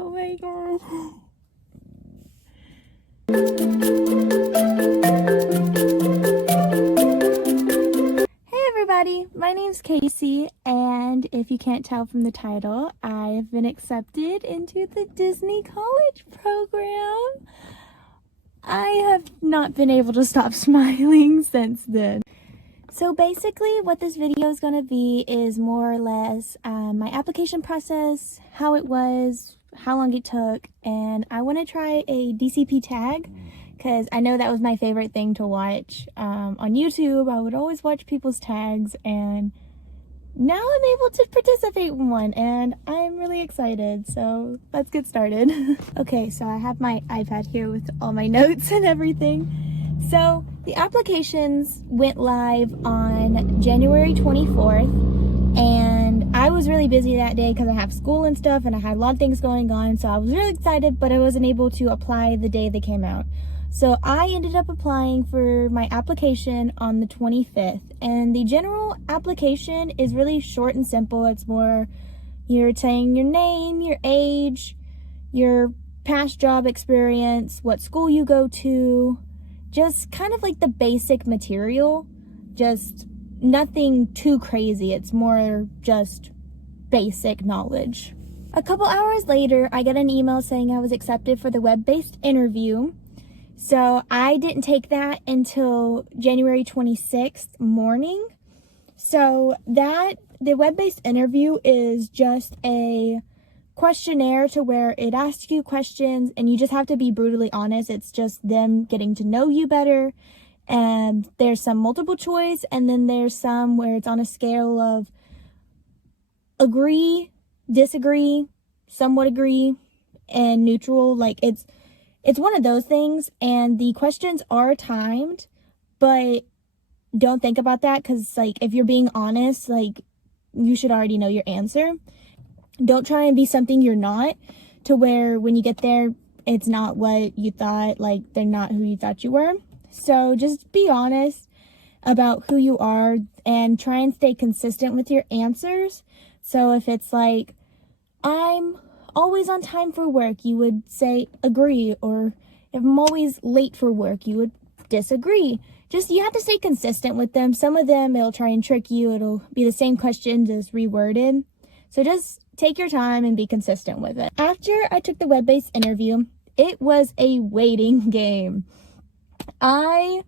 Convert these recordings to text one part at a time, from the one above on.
Oh my god. Hey everybody, my name's Casey, and if you can't tell from the title, I've been accepted into the Disney College program. I have not been able to stop smiling since then. So basically what this video is going to be is more or less my application process, how it was, how long it took, and I want to try a DCP tag because I know that was my favorite thing to watch on YouTube. I would always watch people's tags, and now I'm able to participate in one, and I'm really excited. So let's get started. Okay, so I have my iPad here with all my notes and everything. So the applications went live on January 24th, and I was really busy that day because I have school and stuff, and I had a lot of things going on, so I was really excited, but I wasn't able to apply the day they came out. So I ended up applying for my application on the 25th, and the general application is really short and simple. It's more you're saying your name, your age, your past job experience, what school you go to, just kind of like the basic material, just nothing too crazy. It's more just basic knowledge. A couple hours later, I get an email saying I was accepted for the web-based interview. So I didn't take that until January 26th morning. So the web-based interview is just a questionnaire to where it asks you questions and you just have to be brutally honest. It's just them getting to know you better. And there's some multiple choice, and then there's some where it's on a scale of agree, disagree, somewhat agree, and neutral. Like it's one of those things, and the questions are timed, but don't think about that because, like, if you're being honest, like, you should already know your answer. Don't try and be something you're not, to where when you get there, it's not what you thought, like, they're not who you thought you were. So just be honest about who you are and try and stay consistent with your answers. So if it's like, I'm always on time for work, you would say agree, or if I'm always late for work, you would disagree. Just, you have to stay consistent with them. Some of them, it'll try and trick you. It'll be the same question, just reworded. So just take your time and be consistent with it. After I took the web-based interview, it was a waiting game. I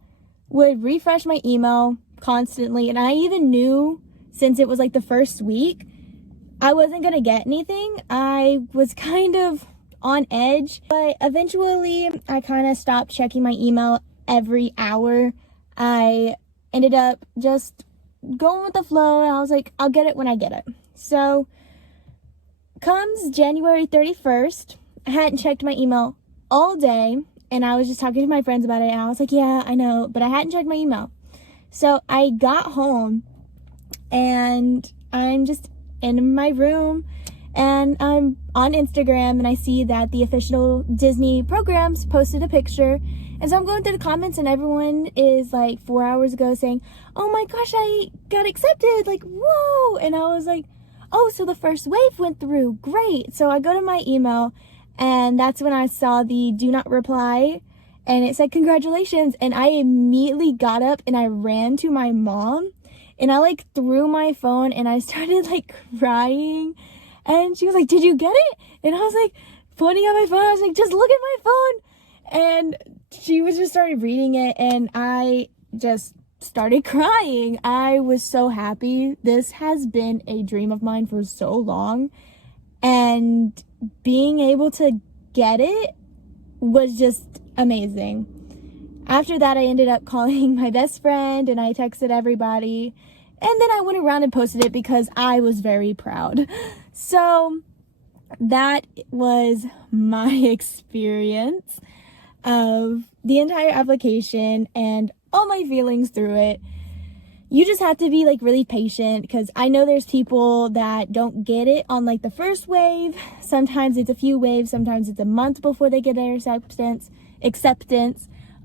would refresh my email constantly, and I even knew, since it was like the first week, I wasn't gonna get anything. I was kind of on edge, but eventually I kind of stopped checking my email every hour. I ended up just going with the flow, and I was like, I'll get it when I get it. So comes January 31st, I hadn't checked my email all day, and I was just talking to my friends about it, and I was like, yeah, I know, but I hadn't checked my email. So I got home, and I'm just in my room, and I'm on Instagram, and I see that the official Disney programs posted a picture, and so I'm going through the comments, and everyone is like 4 hours ago saying, oh my gosh, I got accepted, like, whoa. And I was like, oh, so the first wave went through, great. So I go to my email, and that's when I saw the do not reply, and it said congratulations, and I immediately got up and I ran to my mom, and I like threw my phone, and I started like crying, and she was like, did you get it? And I was like pointing at my phone. I was like, just look at my phone. And she was just started reading it, and I just started crying. I was so happy. This has been a dream of mine for so long, and being able to get it was just amazing. After that, I ended up calling my best friend, and I texted everybody, and then I went around and posted it because I was very proud. So that was my experience of the entire application and all my feelings through it. You just have to be like really patient, because I know there's people that don't get it on like the first wave. Sometimes it's a few waves, sometimes it's a month before they get their acceptance,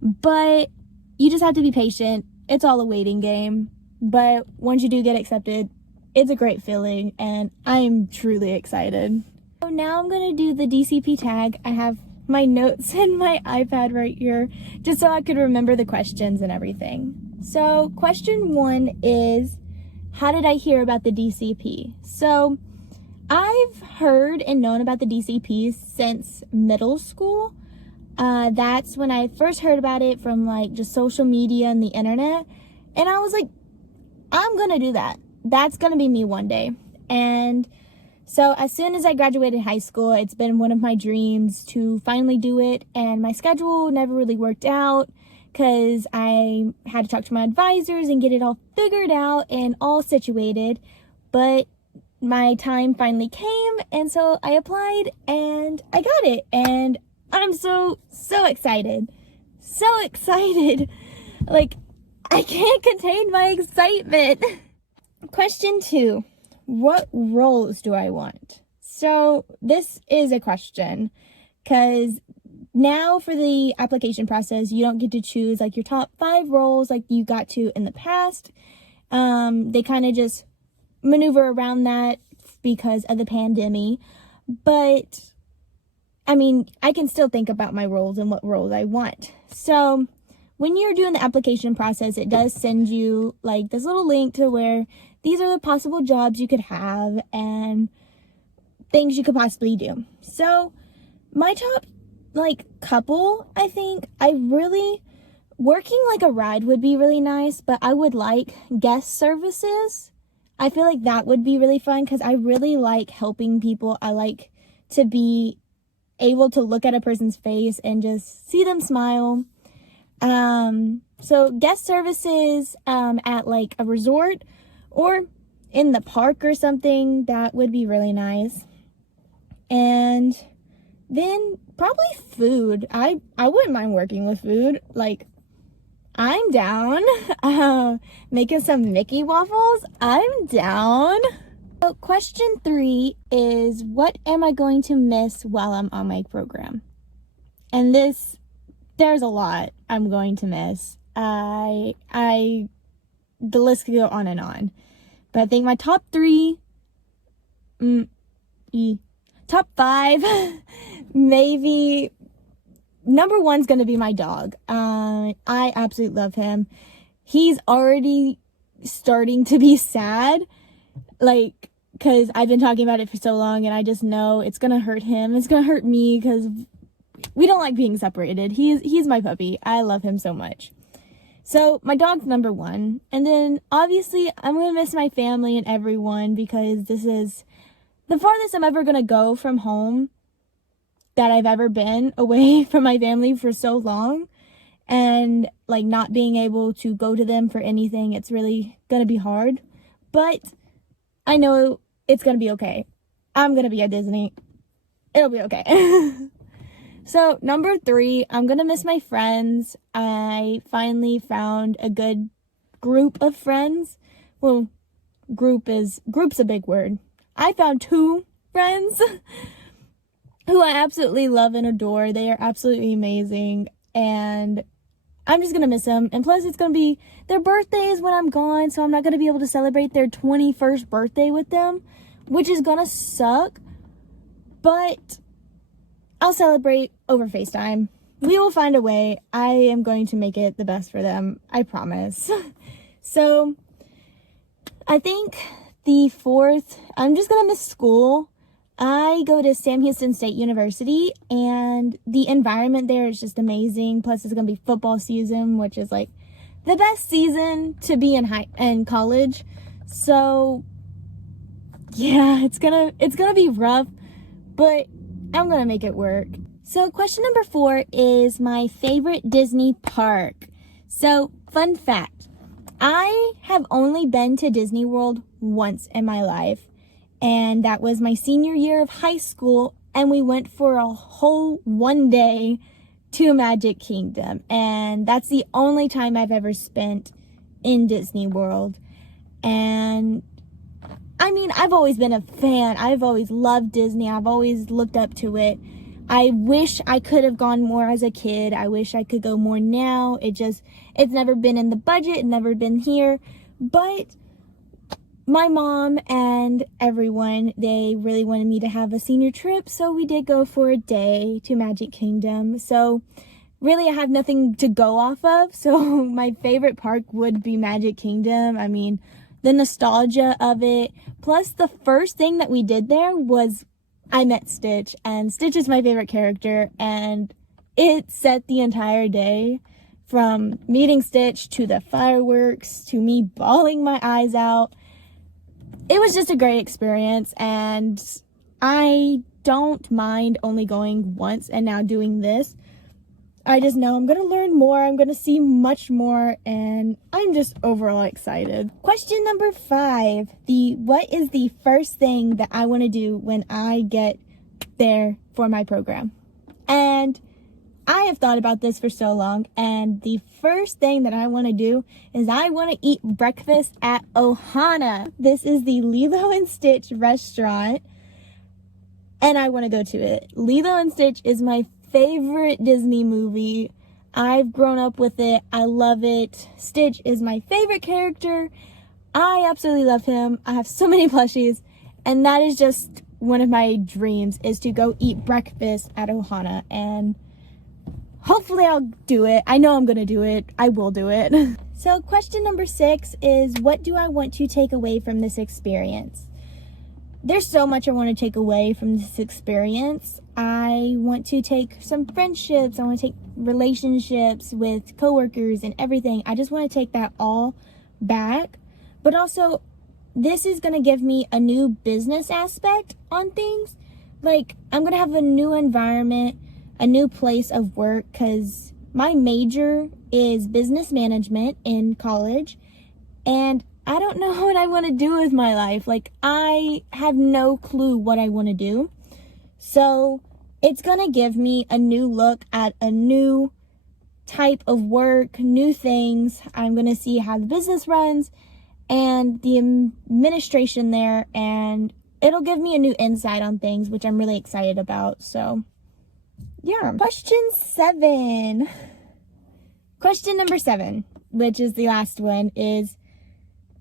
but you just have to be patient. It's all a waiting game, but once you do get accepted, it's a great feeling, and I'm truly excited. So now I'm going to do the DCP tag. I have my notes in my iPad right here just so I could remember the questions and everything. So question 1 is, how did I hear about the DCP? So I've heard and known about the DCP since middle school. That's when I first heard about it from like just social media and the internet. And I was like, I'm going to do that. That's going to be me one day. And so as soon as I graduated high school, it's been one of my dreams to finally do it. And my schedule never really worked out because I had to talk to my advisors and get it all figured out and all situated. But my time finally came, and so I applied and I got it. And I'm so excited. So excited. Like, I can't contain my excitement. Question 2. What roles do I want? So this is a question because now for the application process, you don't get to choose like your top 5 roles like you got to in the past. They kind of just maneuver around that because of the pandemic. But I mean, I can still think about my roles and what roles I want. So when you're doing the application process, it does send you like this little link to where these are the possible jobs you could have and things you could possibly do. So my top like couple, I think working like a ride would be really nice, but I would like guest services. I feel like that would be really fun because I really like helping people. I like to be able to look at a person's face and just see them smile. So guest services at like a resort or in the park or something, that would be really nice. And then probably food. I wouldn't mind working with food. Like, I'm down. Making some Mickey waffles, I'm down. So question 3 is, what am I going to miss while I'm on my program? And there's a lot I'm going to miss. The list could go on and on. But I think my top 5, maybe number 1's going to be my dog. I absolutely love him. He's already starting to be sad, like, because I've been talking about it for so long, and I just know it's going to hurt him. It's going to hurt me because we don't like being separated. He's my puppy. I love him so much. So my dog's number 1. And then obviously I'm going to miss my family and everyone because this is the farthest I'm ever going to go from home that I've ever been away from my family for so long. And like not being able to go to them for anything, it's really going to be hard. But I know it's going to be okay. I'm going to be at Disney. It'll be okay. So number 3, I'm going to miss my friends. I finally found a good group of friends. Well, group's a big word. I found 2 friends who I absolutely love and adore. They are absolutely amazing. And I'm just going to miss them. And plus, it's going to be their birthdays when I'm gone. So I'm not going to be able to celebrate their 21st birthday with them, which is going to suck. But I'll celebrate over FaceTime. We will find a way. I am going to make it the best for them. I promise. So I think the 4th, I'm just going to miss school. I go to Sam Houston State University, and the environment there is just amazing. Plus, it's going to be football season, which is like the best season to be in college. So yeah, it's gonna be rough, but I'm gonna make it work. So question number 4 is my favorite Disney park. So fun fact, I have only been to Disney World once in my life, and that was my senior year of high school, and we went for a whole one day to Magic Kingdom, and that's the only time I've ever spent in Disney World. And I mean, I've always been a fan. I've always loved Disney. I've always looked up to it. I wish I could have gone more as a kid. I wish I could go more now. It's never been in the budget, never been here. But my mom and everyone, they really wanted me to have a senior trip, so we did go for a day to Magic Kingdom. So really I have nothing to go off of, so my favorite park would be Magic Kingdom. I mean, the nostalgia of it, plus the first thing that we did there was I met Stitch, and Stitch is my favorite character, and it set the entire day. From meeting Stitch to the fireworks to me bawling my eyes out. It was just a great experience, and I don't mind only going once and now doing this. I just know I'm going to learn more, I'm going to see much more, and I'm just overall excited. Question number 5, what is the first thing that I want to do when I get there for my program? And I have thought about this for so long, and the first thing that I want to do is I want to eat breakfast at Ohana. This is the Lilo and Stitch restaurant, and I want to go to it. Lilo and Stitch is my favorite Disney movie. I've grown up with it. I love it. Stitch is my favorite character. I absolutely love him. I have so many plushies, and that is just one of my dreams, is to go eat breakfast at Ohana, and hopefully I'll do it. I know I'm going to do it. I will do it. So question number 6 is, what do I want to take away from this experience? There's so much I want to take away from this experience. I want to take some friendships. I want to take relationships with coworkers and everything. I just want to take that all back. But also, this is going to give me a new business aspect on things. Like, I'm going to have a new environment, a new place of work, because my major is business management in college, and I don't know what I want to do with my life. Like, I have no clue what I want to do. So it's going to give me a new look at a new type of work, new things. I'm going to see how the business runs and the administration there, and it'll give me a new insight on things, which I'm really excited about. So yeah. Question number 7, which is the last one, is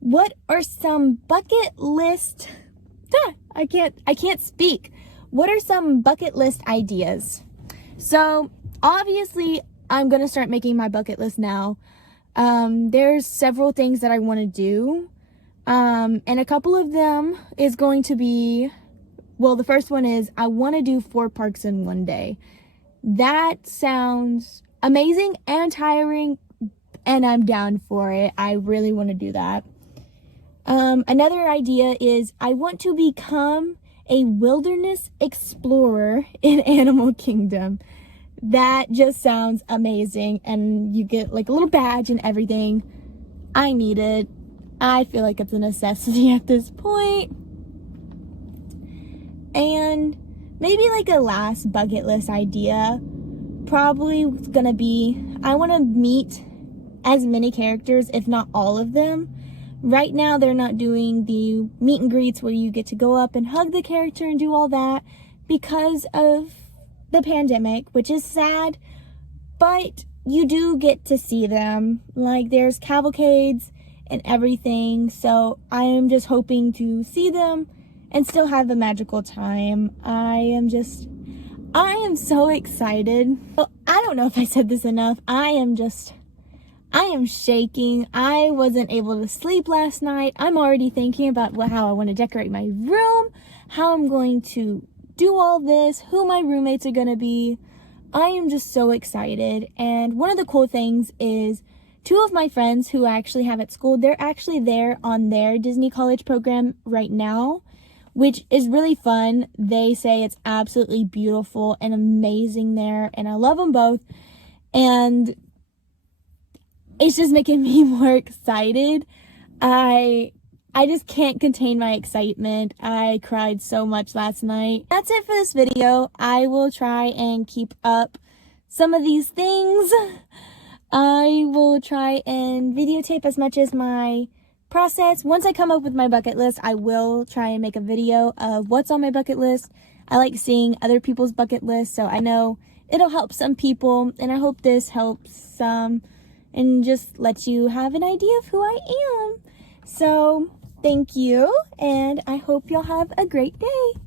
what are some bucket list I can't speak. What are some bucket list ideas? So obviously I'm gonna start making my bucket list now. There's several things that I want to do, and a couple of them is going to be, well, the first one is I want to do 4 parks in one day. That sounds amazing and tiring, and I'm down for it. I really want to do that. Another idea is I want to become a wilderness explorer in Animal Kingdom. That just sounds amazing, and you get like a little badge and everything. I need it. I feel like it's a necessity at this point. And maybe like a last bucket list idea, probably gonna be, I want to meet as many characters, if not all of them. Right now they're not doing the meet and greets where you get to go up and hug the character and do all that because of the pandemic, which is sad, but you do get to see them. Like, there's cavalcades and everything, so I am just hoping to see them and still have a magical time. I am so excited. Well, I don't know if I said this enough. I am shaking. I wasn't able to sleep last night. I'm already thinking about how I want to decorate my room, how I'm going to do all this, who my roommates are going to be. I am just so excited. And one of the cool things is 2 of my friends who I actually have at school, they're actually there on their Disney College program right now, which is really fun. They say it's absolutely beautiful and amazing there, and I love them both. And it's just making me more excited. I just can't contain my excitement. I cried so much last night. That's it for this video. I will try and keep up some of these things. I will try and videotape as much as my process. Once I come up with my bucket list, I will try and make a video of what's on my bucket list. I like seeing other people's bucket lists, so I know it'll help some people, and I hope this helps some and just lets you have an idea of who I am. So Thank you, and I hope you'll have a great day.